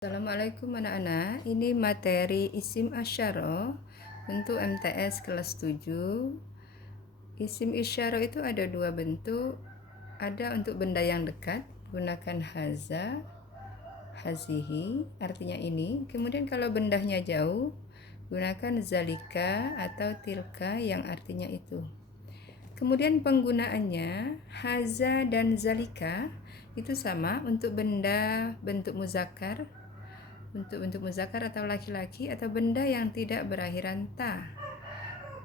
Assalamualaikum anak-anak, ini materi isim asyara untuk MTS kelas 7. Isim isyara itu ada dua bentuk, ada untuk benda yang dekat, gunakan haza, hazihi, artinya ini. Kemudian kalau bendanya jauh, gunakan zalika atau tilka yang artinya itu. Kemudian penggunaannya, haza dan zalika itu sama untuk benda bentuk muzakkar, untuk bentuk muzakkar atau laki-laki, atau benda yang tidak berakhiran ta.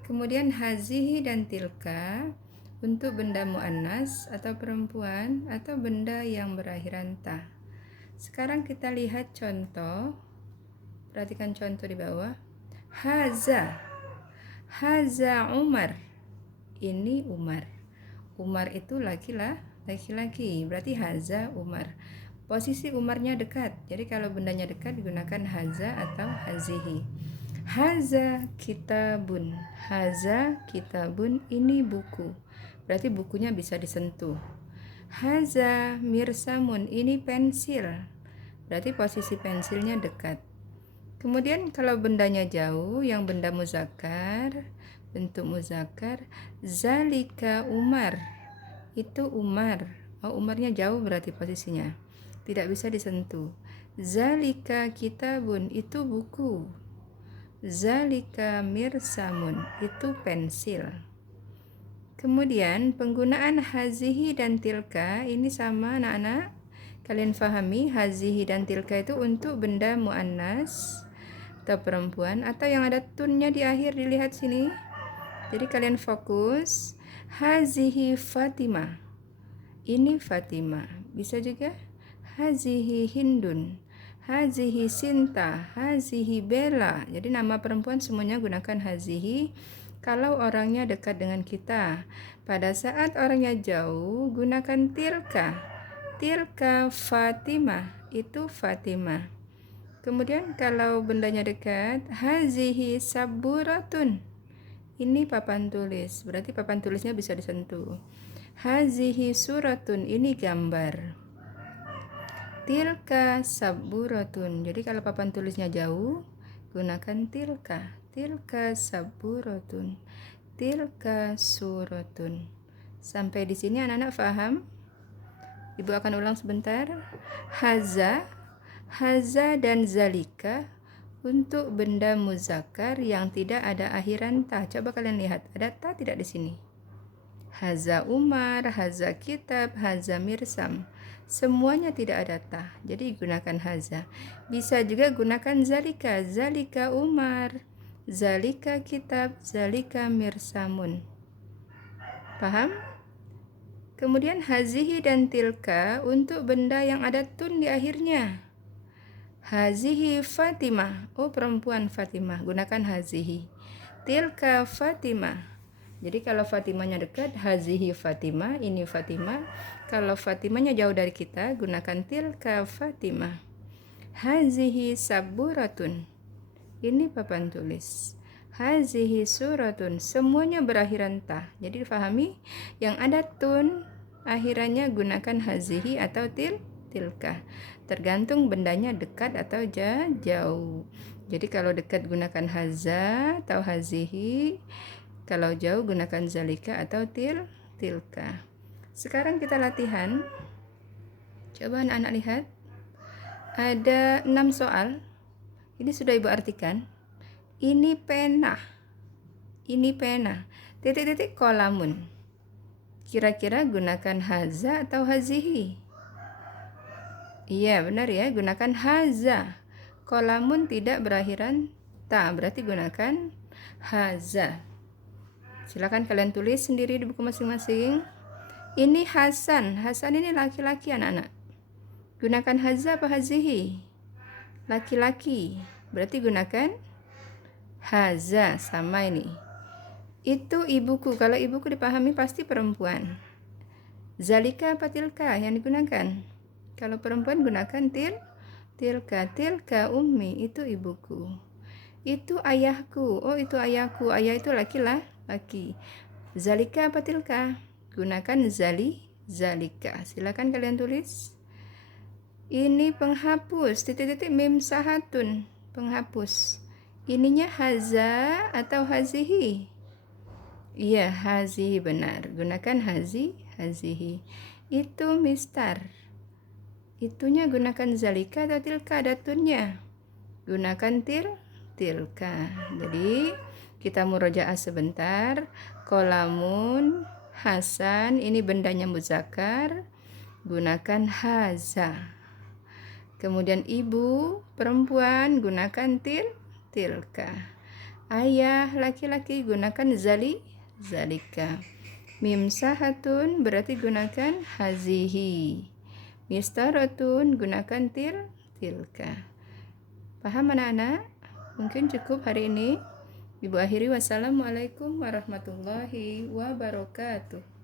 Kemudian hazihi dan tilka untuk benda muannas atau perempuan atau benda yang berakhiran ta. Sekarang kita lihat contoh. Perhatikan contoh di bawah. Haza, haza Umar. Ini Umar. Umar itu laki-laki, berarti haza Umar. Posisi Umarnya dekat, jadi kalau bendanya dekat digunakan haza atau hazihi. Haza kitabun, haza kitabun, ini buku, berarti bukunya bisa disentuh. Haza mirsamun, ini pensil, berarti posisi pensilnya dekat. Kemudian kalau bendanya jauh, yang benda muzakkar, bentuk muzakkar, zalika Umar, itu Umar. Oh, Umarnya jauh berarti posisinya tidak bisa disentuh. Zalika kitabun, itu buku. Zalika mirsamun, itu pensil. Kemudian penggunaan hazihi dan tilka ini sama anak-anak. Kalian pahami hazihi dan tilka itu untuk benda muannas atau perempuan atau yang ada tunnya di akhir, dilihat sini. Jadi kalian fokus. Hazihi Fatimah, ini Fatimah. Bisa juga hazihi Hindun, hazihi Sinta, hazihi Bella. Jadi nama perempuan semuanya gunakan hazihi kalau orangnya dekat dengan kita. Pada saat orangnya jauh, gunakan tilka. Tilka Fatimah, itu Fatimah. Kemudian kalau bendanya dekat, hazihi saburatun, ini papan tulis, berarti papan tulisnya bisa disentuh. Hazihi suratun, ini gambar. Tilka saburatun, jadi kalau papan tulisnya jauh gunakan tilka. Tilka saburatun, tilka suratun. Sampai di sini anak-anak paham? Ibu akan ulang sebentar. Haza, haza dan zalika untuk benda muzakkar yang tidak ada akhiran ta. Coba kalian lihat, ada ta tidak di sini? Haza Umar, haza kitab, haza mirsam. Semuanya tidak ada ta, jadi gunakan haza. Bisa juga gunakan zalika, zalika Umar, zalika kitab, zalika mirsamun. Paham? Kemudian hazihi dan tilka untuk benda yang ada tun di akhirnya. Hazihi Fatimah, oh perempuan Fatimah, gunakan hazihi. Tilka Fatimah, jadi kalau Fatimahnya dekat, hazihi Fatimah, ini Fatimah. Kalau Fatimahnya jauh dari kita, gunakan tilka Fatimah. Hazihi saburatun, ini papan tulis. Hazihi suratun, semuanya berakhiran ta. Jadi difahami, yang ada tun akhirannya gunakan hazihi atau tilka. Tergantung bendanya dekat atau jauh. Jadi kalau dekat gunakan haza atau hazihi, kalau jauh gunakan zalika atau tilka. Sekarang kita latihan. Coba anak-anak lihat. Ada 6 soal. Ini sudah Ibu artikan. Ini pena. Ini pena. Titik-titik kolamun. Kira-kira gunakan haza atau hazihi? Iya, benar ya. Gunakan haza. Kolamun tidak berakhiran ta, berarti gunakan haza. Silakan kalian tulis sendiri di buku masing-masing. Ini Hasan. Hasan ini laki-laki anak-anak. Gunakan haza apa hazihi? Laki-laki. Berarti gunakan haza, sama ini. Itu ibuku. Kalau ibuku dipahami pasti perempuan. Zalika apa tilka yang digunakan? Kalau perempuan gunakan tilka. Tilka ummi, itu ibuku. Itu ayahku. Oh, itu ayahku. Ayah itu laki-laki. Zalika apa tilka? Gunakan zalika. Silakan kalian tulis. Ini penghapus, titik-titik mim sahatun, penghapus. Ininya haza atau hazihi? Iya, hazihi benar. Gunakan hazihi. Itu mistar. Itunya gunakan zalika atau tilka datunnya? Gunakan tilka. Jadi kita murojaah sebentar. Kolamun Hasan, ini bendanya muzakkar, gunakan haza. Kemudian ibu perempuan gunakan tilka. Ayah laki-laki gunakan zalika. Mim sahatun berarti gunakan hazihi. Mistaratun gunakan tilka. Paham anak-anak? Mungkin cukup hari ini. Ibu akhiri, wassalamualaikum warahmatullahi wabarakatuh.